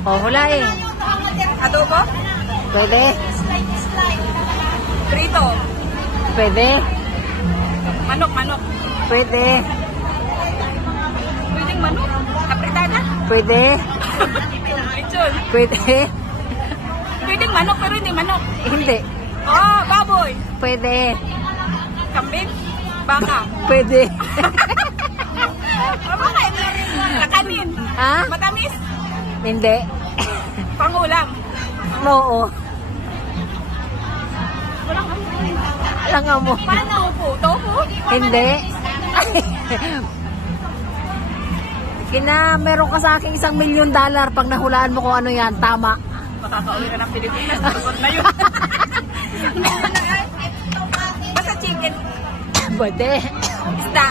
Oh, hulain. Adobo? Pwede. Prito? Pwede. Manok, manok. Pwede. Pwedeng manok? Apritada? Pwede. Lechon? Pwede. Pwedeng manok pero hindi manok. Hindi. Oh, baboy. Pwede. Kambing? Baka? Pwede. Baka kakanin? Ha? Matamis? Hindi. Pangulam? Oo. Alam nga mo. Paano po? Tofu? Hindi. Meron ka sa akin $1,000,000 pag nahulaan mo kung ano yan. Tama. Makakauwi na ng Pilipinas. Sagot na yun. Basta chicken. Pwede. Isda.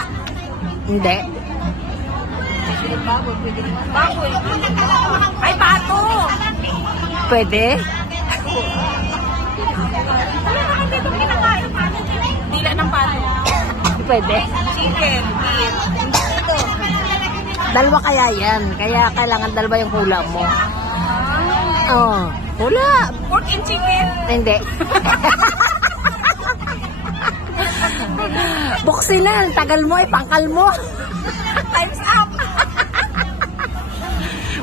Hindi. Baboy. Ay, pato. Pwede. Dila ng pato. Pwede. Chicken. Beef. Dalawa kaya yan. Kaya kailangan dalawa yung hula mo. Oh. Hula. Pork and chicken. Hindi. Buksinan. Tagal mo pangkal mo. Time's up.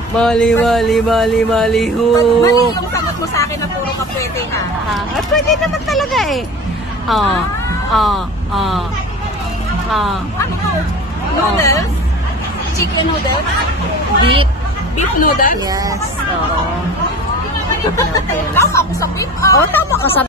Mali, mali, mali, mali. Mali yung sagot mo sa akin na puro ka pwede ha. Pwede naman talaga eh. Ano to? Noodles? Chicken noodles? Beef. Beef noodles? Yes. Oo. Tama ako sa beef. Oh, tama ka sa